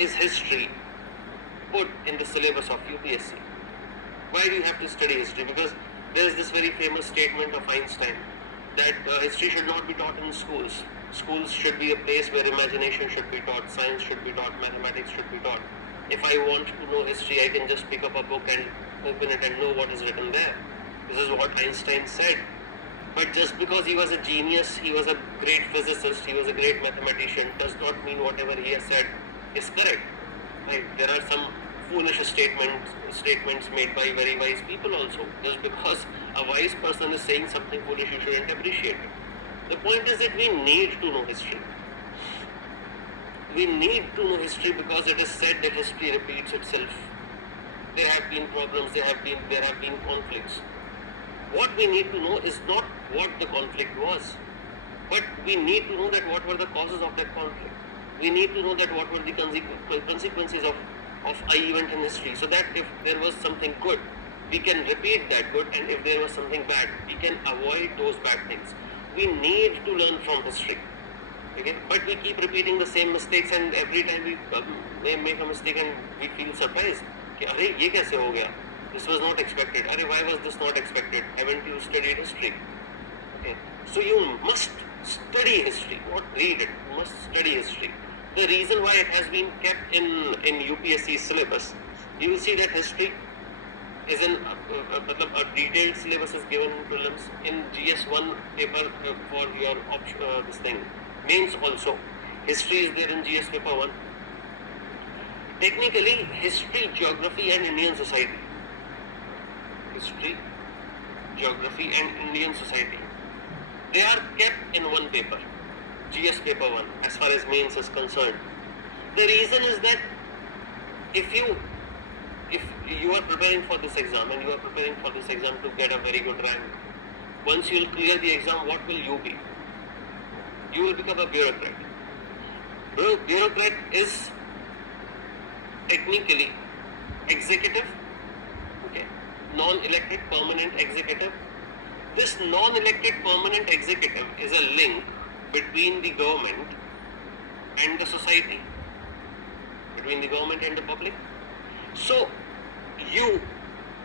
is history put in the syllabus of UPSC? Why do you have to study history? Because there is this very famous statement of Einstein that history should not be taught in schools. Schools should be a place where imagination should be taught, science should be taught, mathematics should be taught. If I want to know history, I can just pick up a book and open it and know what is written there. This is what Einstein said. But just because he was a genius, he was a great physicist, he was a great mathematician, does not mean whatever he has said is correct. Right? There are some foolish statements made by very wise people also. Just because a wise person is saying something foolish, you shouldn't appreciate it. The point is that we need to know history. We need to know history because it is said that history repeats itself. There have been problems, there have been conflicts. What we need to know is not what the conflict was, but we need to know that what were the causes of that conflict. We need to know that what were the consequences of an event in history, so that if there was something good, we can repeat that good, and if there was something bad, we can avoid those bad things. We need to learn from history. Okay? But we keep repeating the same mistakes, and every time we make a mistake and we feel surprised. Arey, ye kaise ho gaya? This was not expected. Arey, why was this not expected? Haven't you studied history? Okay. So you must study history, not read it. You must study history. The reason why it has been kept in UPSC syllabus, you will see that history is a detailed syllabus is given in prelims. In GS1 paper for your this thing, mains also. History is there in GS paper 1. Technically, history, geography and Indian society. History, geography and Indian society. They are kept in one paper, GS paper 1, as far as mains is concerned. The reason is that if you are preparing for this exam and you are preparing for this exam to get a very good rank, once you will clear the exam, what will you be? You will become a bureaucrat. Bureaucrat is technically executive, okay, non-elected permanent executive. This non-elected permanent executive is a link between the government and the society, between the government and the public. So, you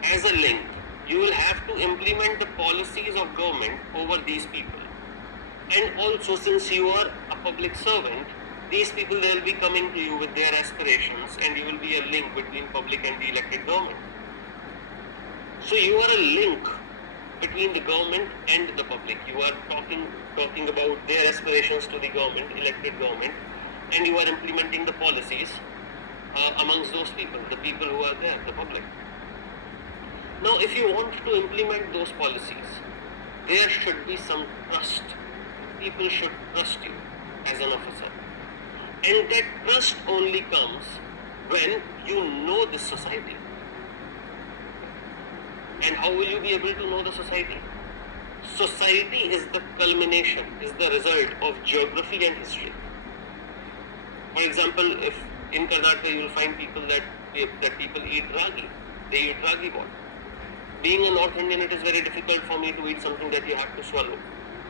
as a link, you will have to implement the policies of government over these people. And also, since you are a public servant, these people, they will be coming to you with their aspirations, and you will be a link between public and the elected government. So you are a link between the government and the public. You are talking about their aspirations to the government, elected government, and you are implementing the policies amongst those people, the people who are there, the public. Now, if you want to implement those policies, there should be some trust. People should trust you as an officer. And that trust only comes when you know this society. And how will you be able to know the society? Society is the culmination, is the result of geography and history. For example, if in Karnataka you will find people that people eat ragi, they eat ragi ball. Being a North Indian, it is very difficult for me to eat something that you have to swallow.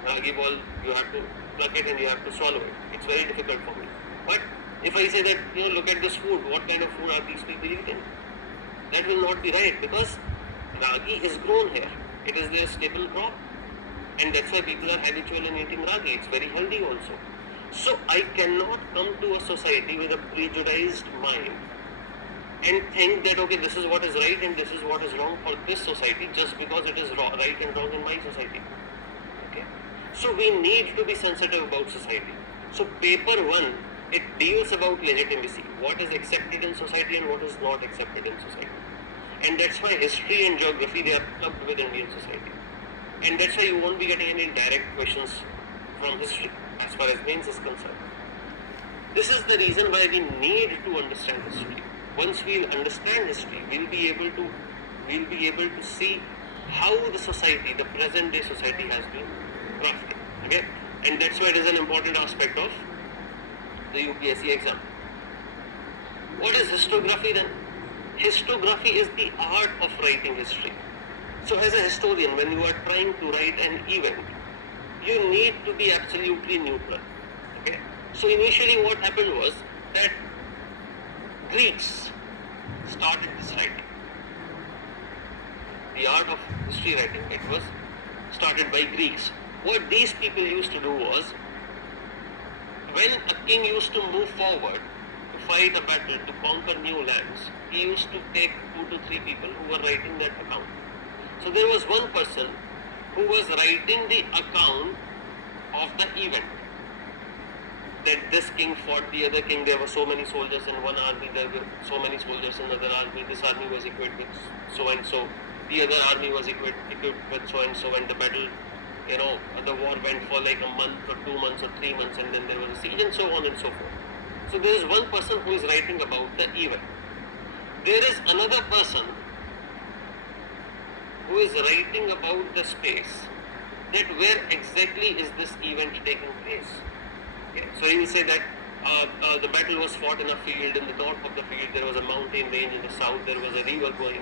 Ragi ball, you have to pluck it and you have to swallow it. It's very difficult for me. But if I say that, look at this food, what kind of food are these people eating? That will not be right, because ragi is grown here. It is their staple crop. And that's why people are habitual in eating ragi. It's very healthy also. So I cannot come to a society with a prejudiced mind and think that, okay, this is what is right and this is what is wrong for this society just because it is right and wrong in my society. Okay? So we need to be sensitive about society. So paper 1, it deals about legitimacy. What is accepted in society and what is not accepted in society. And that's why history and geography, they are clubbed with Indian society. And that's why you won't be getting any direct questions from history as far as mains is concerned. This is the reason why we need to understand history. Once we understand history, we'll be able to see how the society, the present day society, has been crafted. Okay? And that's why it is an important aspect of the UPSC exam. What is historiography then? Historiography is the art of writing history. So as a historian, when you are trying to write an event, you need to be absolutely neutral. Okay? So initially what happened was that Greeks started this writing. The art of history writing, it was started by Greeks. What these people used to do was, when a king used to move forward to fight a battle, to conquer new lands, he used to take 2 to 3 people who were writing that account. So there was one person who was writing the account of the event. That this king fought the other king, there were so many soldiers in one army, there were so many soldiers in another army, this army was equipped with so and so, the other army was equipped with so and so, and the battle, the war went for like a month or 2 months or 3 months, and then there was a siege and so on and so forth. So there is one person who is writing about the event. There is another person who is writing about the space, that where exactly is this event taking place. Okay. So he will say that the battle was fought in a field. In the north of the field there was a mountain range. In the south there was a river going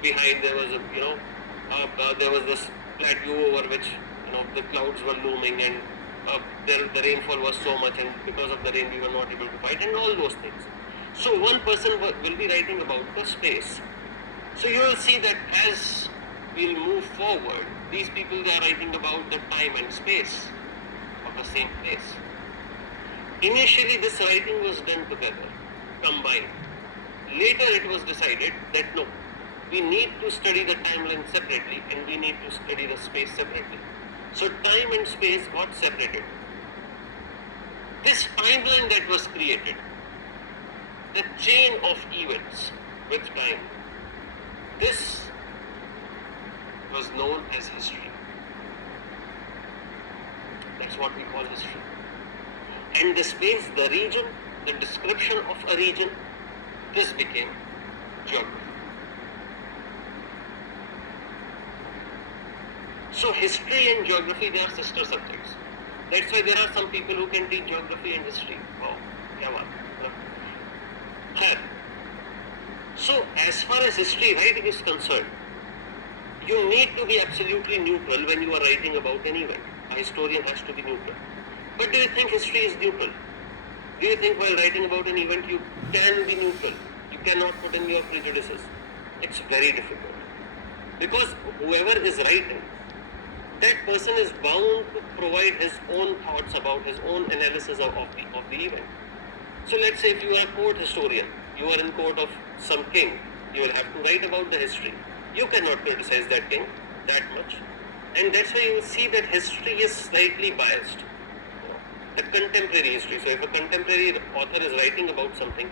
behind. There was there was this plateau over which the clouds were looming, and the rainfall was so much, and because of the rain we were not able to fight, and all those things. So one person will be writing about the space. So you will see that as we'll move forward, these people, they are writing about the time and space of the same place. Initially this writing was done together, combined. Later it was decided that no, we need to study the timeline separately and we need to study the space separately. So time and space got separated. This timeline that was created, the chain of events with time, this was known as history. That's what we call history. And the space, the region, the description of a region, this became geography. So history and geography, they are sister subjects. That's why there are some people who can teach geography and history. Wow, kya baat hai. So as far as history writing is concerned, you need to be absolutely neutral when you are writing about an event. A historian has to be neutral. But do you think history is neutral? Do you think while writing about an event you can be neutral? You cannot put in your prejudices? It's very difficult. Because whoever is writing, that person is bound to provide his own thoughts about his own analysis of the event. So let's say if you are a court historian, you are in court of some king, you will have to write about the history. You cannot criticize that king that much. And that's why you will see that history is slightly biased. The contemporary history. So if a contemporary author is writing about something,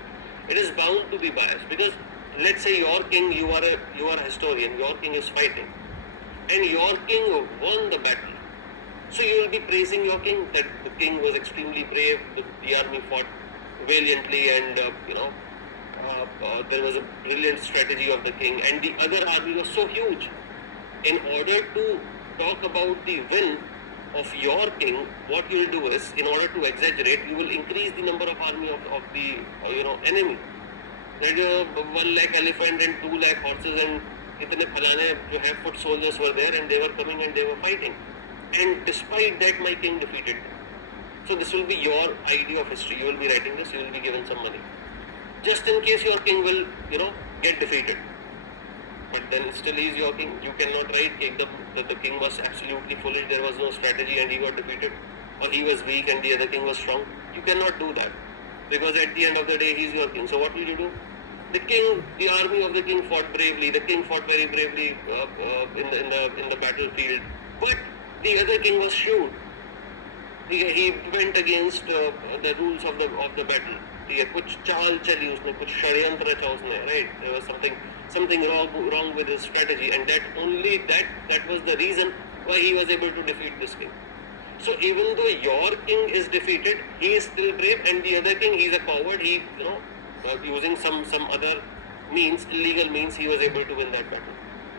it is bound to be biased, because let's say your king, you are a historian, your king is fighting, and your king won the battle. So you will be praising your king, that the king was extremely brave, the army fought valiantly, and there was a brilliant strategy of the king, and the other army was so huge. In order to talk about the win of your king, what you will do is, in order to exaggerate, you will increase the number of army of the enemy. That 1 lakh elephant and 2 lakh horses and itne phalane jo hai foot soldiers were there, and they were coming and they were fighting. And despite that, my king defeated them. So this will be your idea of history. You will be writing this, you will be given some money. Just in case your king will, get defeated. But then still he is your king. You cannot write that the king was absolutely foolish, there was no strategy and he got defeated. Or he was weak and the other king was strong. You cannot do that. Because at the end of the day, he is your king. So what will you do? The army of the king fought bravely. The king fought very bravely in the battlefield. But the other king was shrewd. He went against the rules of the battle. कुछ चाल चली उसने, कुछ षड्यंत्र रचा उसने, right? There was something wrong with his strategy, and that was the reason why he was able to defeat this king. So even though your king is defeated, he is still brave, and the other king, he is a coward. He, using some other means, illegal means, he was able to win that battle.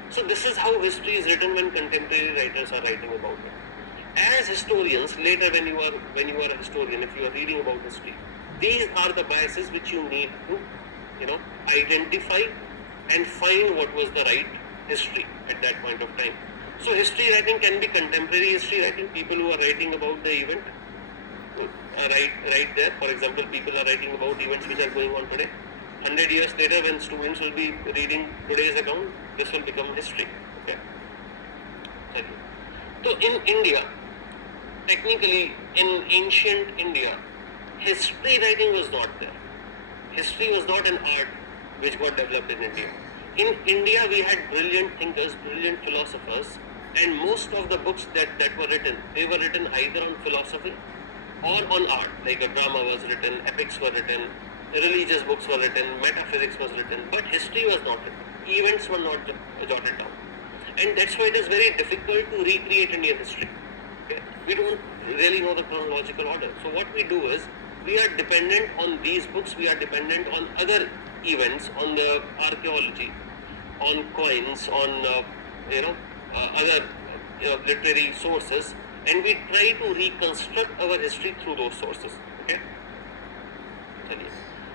So this is how history is written when contemporary writers are writing about it. As historians, later when you are a historian, if you are reading about history, these are the biases which you need to, identify and find what was the right history at that point of time. So history writing can be contemporary history writing. People who are writing about the event, right there. For example, people are writing about events which are going on today. 100 years later, when students will be reading today's account, this will become history. Okay. So in India, technically in ancient India, history writing was not there. History was not an art which got developed in India. In India, we had brilliant thinkers, brilliant philosophers, and most of the books that were written, they were written either on philosophy or on art. Like a drama was written, epics were written, religious books were written, metaphysics was written, but history was not written. Events were not jotted down. And that's why it is very difficult to recreate Indian history. Okay? We don't really know the chronological order. So what we do is, we are dependent on these books, we are dependent on other events, on the archaeology, on coins, on other literary sources, and we try to reconstruct our history through those sources. Okay.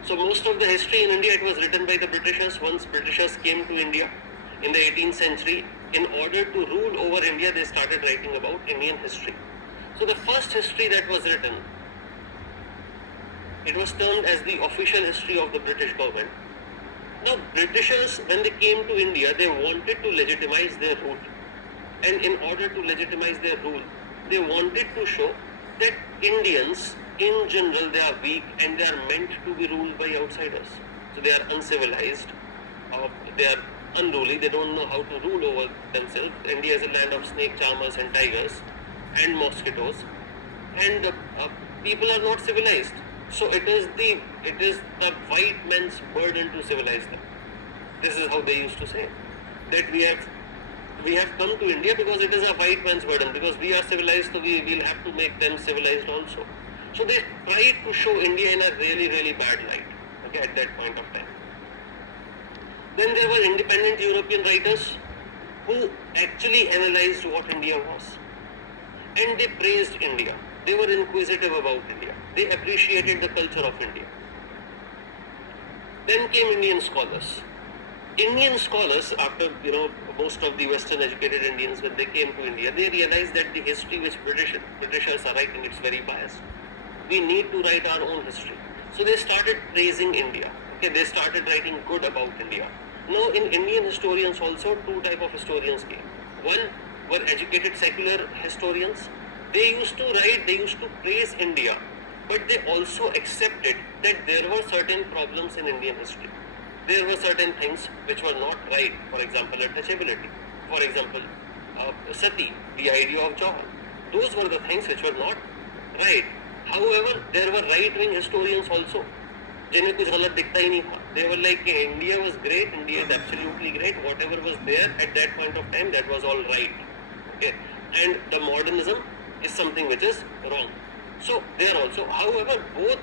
So most of the history in India, it was written by the Britishers. Once Britishers came to India in the 18th century, in order to rule over India, they started writing about Indian history. So the first history that was written, it was termed as the official history of the British government. Now, Britishers, when they came to India, they wanted to legitimize their rule. And in order to legitimize their rule, they wanted to show that Indians, in general, they are weak and they are meant to be ruled by outsiders. So they are uncivilized, they are unruly, they don't know how to rule over themselves. India is a land of snake charmers and tigers and mosquitoes, and people are not civilized. So it is the white man's burden to civilize them. This is how they used to say that we have come to India because it is a white man's burden, because we are civilized, so we will have to make them civilized also. So they tried to show India in a really, really bad light, okay, at that point of time. Then there were independent European writers who actually analyzed what India was, and they praised India. They were inquisitive about India. They appreciated the culture of India. Then came Indian scholars. Indian scholars, after most of the Western educated Indians, when they came to India, they realized that the history which Britishers are writing, it's very biased. We need to write our own history. So they started praising India. Okay, they started writing good about India. Now in Indian historians also, two type of historians came. One were educated secular historians. They used to write, they used to praise India, but they also accepted that there were certain problems in Indian history. There were certain things which were not right. For example, untouchability. For example, sati, the idea of Jauhar. Those were the things which were not right. However, there were right-wing historians also, जिन्हें कुछ गलत दिखता ही नहीं था. They were like, India was great, India is absolutely great, whatever was there at that point of time, that was all right. Okay, and the modernism is something which is wrong. So there also, however, both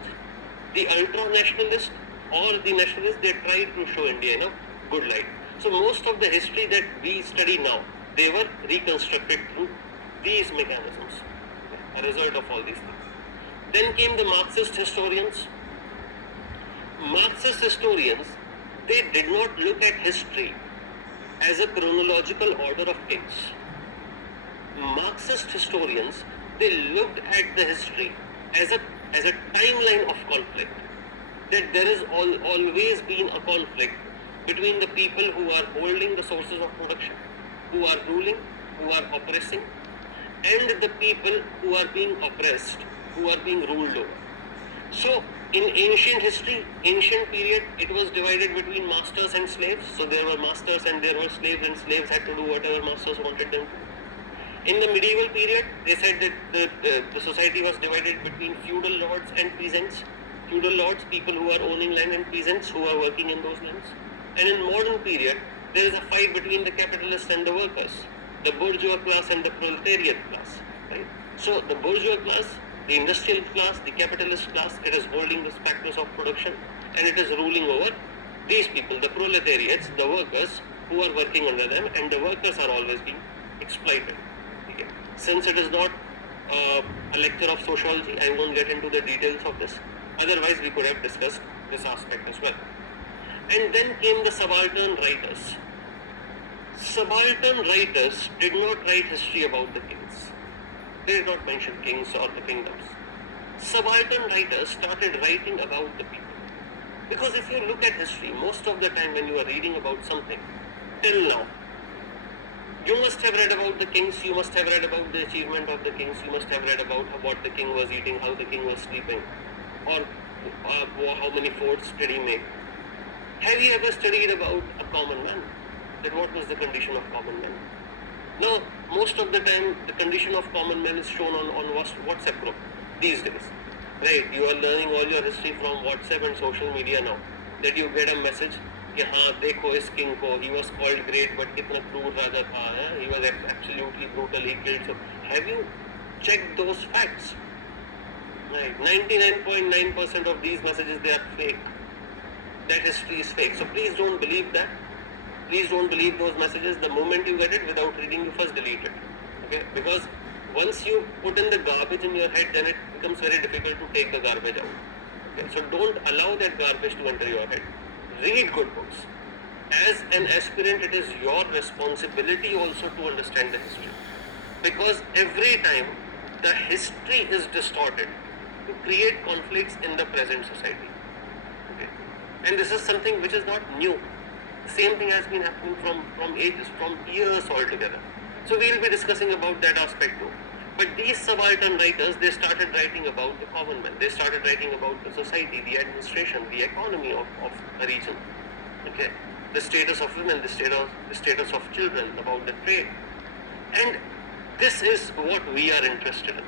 the ultra-nationalists or the nationalists, they tried to show India in a good light. So most of the history that we study now, they were reconstructed through these mechanisms, a result of all these things. Then came the Marxist historians. Marxist historians, they did not look at history as a chronological order of things. Marxist historians, they looked at the history as a timeline of conflict. That there has always been a conflict between the people who are holding the sources of production, who are ruling, who are oppressing, and the people who are being oppressed, who are being ruled over. So in ancient history, ancient period, it was divided between masters and slaves. So there were masters and there were slaves, and slaves had to do whatever masters wanted them to. In the medieval period, they said that the society was divided between feudal lords and peasants. Feudal lords, people who are owning land, and peasants who are working in those lands. And in modern period, there is a fight between the capitalists and the workers, the bourgeois class and the proletariat class. Right? So the bourgeois class, the industrial class, the capitalist class, it is holding the specters of production, and it is ruling over these people, the proletariats, the workers who are working under them, and the workers are always being exploited. Okay. Since it is not a lecture of sociology, I won't get into the details of this. Otherwise, we could have discussed this aspect as well. And then came the subaltern writers. Subaltern writers did not write history about the kings. They did not mention kings or the kingdoms. Subaltern writers started writing about the people. Because if you look at history, most of the time when you are reading about something, till now, you must have read about the kings, you must have read about the achievement of the kings, you must have read about what the king was eating, how the king was sleeping, or how many forts did he make. Have you ever studied about a common man? That what was the condition of common man? Now, most of the time, the condition of common man is shown on WhatsApp group these days. Right? You are learning all your history from WhatsApp and social media now. That you get a message, कि हाँ देखो इस king को, he was called great but कितना क्रूर राजा था, he was absolutely brutal, he killed. So, have you checked those facts? Right? 99.9% of these messages, they are fake. That history is fake. So please don't believe that. Please don't believe those messages. The moment you get it, without reading, you first delete it. Okay? Because once you put in the garbage in your head, then it becomes very difficult to take the garbage out. Okay? So don't allow that garbage to enter your head. Read good books. As an aspirant, it is your responsibility also to understand the history. Because every time the history is distorted to create conflicts in the present society. Okay? And this is something which is not new. Same thing has been happening from ages, from years altogether. So we will be discussing about that aspect too. But these subaltern writers, they started writing about the common man. They started writing about the society, the administration, the economy of a region. Okay, the status of women, the status of children, about the trade. And this is what we are interested in.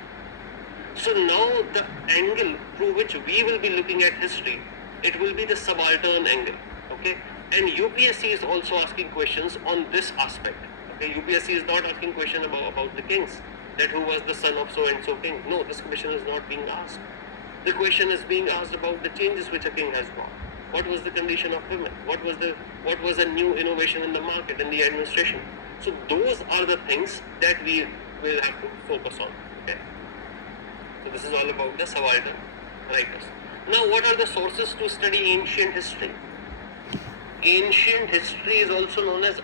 So now the angle through which we will be looking at history, it will be the subaltern angle. Okay, and UPSC is also asking questions on this aspect. Okay, UPSC is not asking question about the kings, that who was the son of so and so king. No, this question is not being asked. The question is being asked about the changes which a king has brought. What was the condition of women? What was a new innovation in the market, in the administration? So those are the things that we will have to focus on. Okay. So this is all about the subaltern writers. Now, what are the sources to study ancient history? Ancient history is also known as